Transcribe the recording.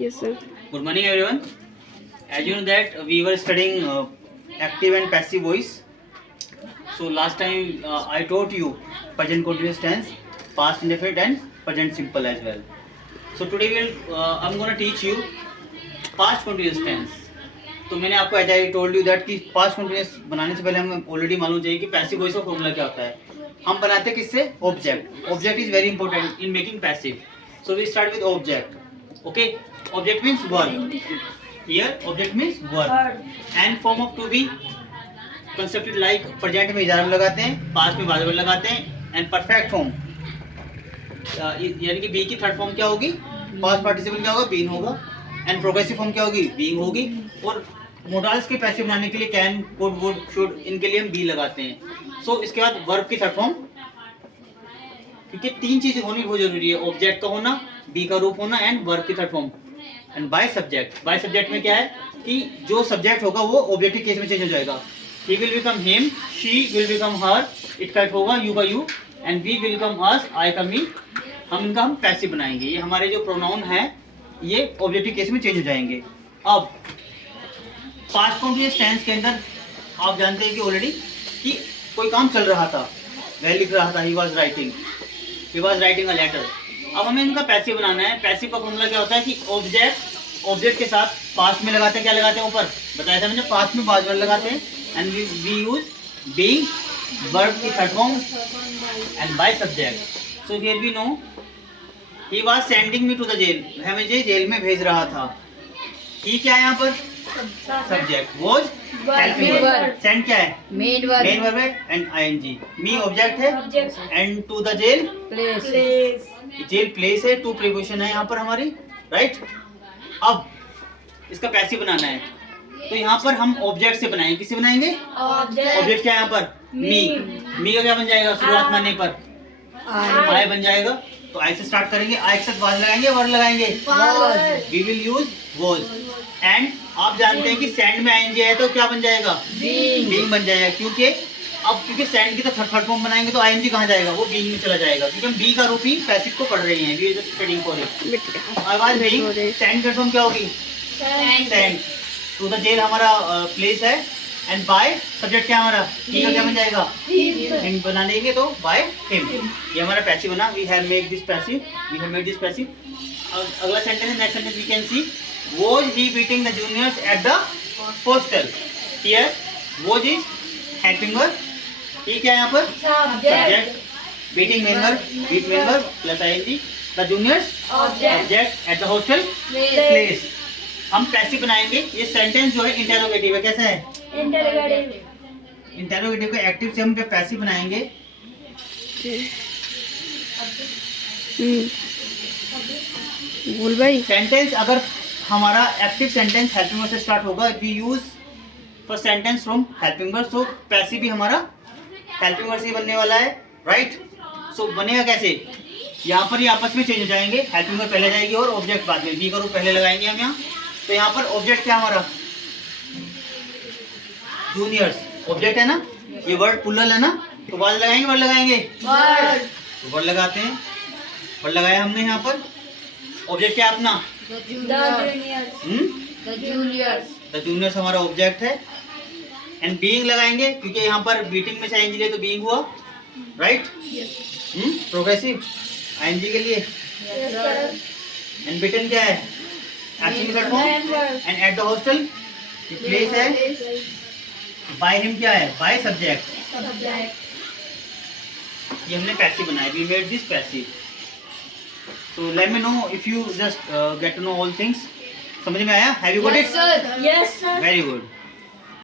Yes, sir. Good morning, everyone. As you know that we were studying active and passive voice. So last time I taught you present continuous tense, past indefinite, and present simple as well. So today I'm gonna teach you past continuous tense. तो मैंने आपको as I told you that कि past continuous बनाने से पहले हमें already मालूम चाहिए कि पैसिव वॉइस का फॉर्मूला क्या होता है। हम बनाते हैं किससे? Object. Object is very important in making passive. So we start with object. Okay, object means verb. Here object means verb and form of to be constructed like present में इजारा लगाते हैं, पास्ट में वाज वर्ब लगाते हैं and perfect form यानी कि B की थर्ड फॉर्म क्या होगी? पास्ट पार्टिसिपल क्या होगा? बीन होगा एंड प्रोग्रेसिव फॉर्म क्या होगी? बीइंग होगी। और मोडाल्स के पैसिव बनाने के लिए कैन, कुड, वुड, शुड, इनके लिए हम बी लगाते हैं। सो इसके बाद वर्ब की थर्ड फॉर्म, क्योंकि तीन चीजें होनी बहुत जरूरी है, ऑब्जेक्ट का होना, बी का रूप होना एंड वर्ब की third form. And by subject, by subject में क्या है कि जो सब्जेक्ट होगा वो ऑब्जेक्ट के केस में चेंज हो जाएगा। He will become him, she will become her, it cut होगा यू का you and we will become us, I का मी। हम पैसिव बनाएंगे। ये हमारे जो प्रोनाउन है ये ऑब्जेक्टिव केस में चेंज हो जाएंगे। अब पास्ट कंटिन्यूअस टेंस के अंदर आप जानते हैं कि ऑलरेडी कि कोई काम चल रहा था, वह लिख रहा था, he was writing a letter. अब हमें इनका पैसिव बनाना है। पैसिव का फॉर्मूला क्या होता है कि ऑब्जेक्ट के साथ पास्ट में लगाते हैं, क्या लगाते हैं? ऊपर बताया था मैंने, पास्ट में वाज वर्ब लगाते हैं and we use being, verb की third form and by subject. So here we know he was sending me to the jail, वह मुझे जेल में भेज रहा था। ही क्या है यहाँ पर? Subject. Was helping verb. Send क्या है? मेन वर्ब है एंड आईएनजी। मी ऑब्जेक्ट है and to the jail place. Jail place है, टू प्रीपोजिशन है यहाँ पर हमारी, राइट। अब इसका पैसिव बनाना है तो यहाँ पर हम ऑब्जेक्ट से बनाएंगे। किससे बनाएंगे? ऑब्जेक्ट क्या है यहाँ पर? मी का क्या बन जाएगा शुरुआत में आने पर? आई बन जाएगा। तो आई से स्टार्ट करेंगे, आई के साथ वाज लगाएंगे, वर्ब लगाएंगे, we will use was. And आप जानते हैं कि सेंड में आईएनजी है तो क्या बन जाएगा? बीइंग बन जाएगा। क्योंकि सेंड की तो थर्ड फॉर्म बनाएंगे तो आईएनजी कहाँ जाएगा? वो बीइंग में चला जाएगा, क्योंकि हम बी का रूप ही पैसिव को पढ़ रहे हैं। We are just studying for it. आवाज बीइंग, सेंड की फॉर्म क्या होगी? सेंड। टू द जेल हमारा प्लेस है एंड बाय सब्जेक्ट क्या हमारा? ही का क्या बन जाएगा? हिम बना देंगे तो बाय हिम। ये हमारा पैसिव बना। We have made this passive. अगला sentence, next sentence we can see, was he beating the juniors at the hostel? Here was is helping verb, he क्या है यहाँ पर? Subject. Beating main verb, beat main verb plus ing, the juniors object at the hostel place. हम passive बनाएंगे। ये sentence जो है interrogative है। कैसा है? इंटेरोगेटिव का एक्टिव से हम जब पैसिव बनाएंगे बोल भाई। सेंटेंस अगर हमारा एक्टिव सेंटेंस हेल्पिंग वर्ब से स्टार्ट होगा, we use for sentence from helping verb. So passive भी हमारा हेल्पिंग वर्ब से बनने वाला है, राइट। सो बनेगा कैसे? यहाँ पर ये आपस में चेंज हो जाएंगे, हेल्पिंग वर्ब पहले जाएगी और ऑब्जेक्ट बाद में। बी का रूप पहले लगाएंगे हम यहाँ। तो यहाँ पर ऑब्जेक्ट क्या हमारा? जूनियर्स ऑब्जेक्ट है ना, ये वर्ड प्लूरल है ना, तो वर्ड लगाएंगे, वर्ड लगाएंगे, वर्ड लगाते हैं, वर्ड लगाया हमने यहाँ पर। ऑब्जेक्ट क्या अपना? द जूनियर्स हमारा ऑब्जेक्ट है एंड बीइंग लगाएंगे क्योंकि यहाँ पर बीटिंग में से आईएनजी लिए तो बीइंग हुआ, राइट। प्रोग्रेसिव आईएनजी के लिए एंड बिटन क्या है? एक्शन के साथ and at the hostel place है। बाय हिम क्या है? By subject. ये हमने पैसिव बनाया। We made this passive. So let me know if you just get to know all things. समझ में आया? Have you got it? Yes, sir. Very good.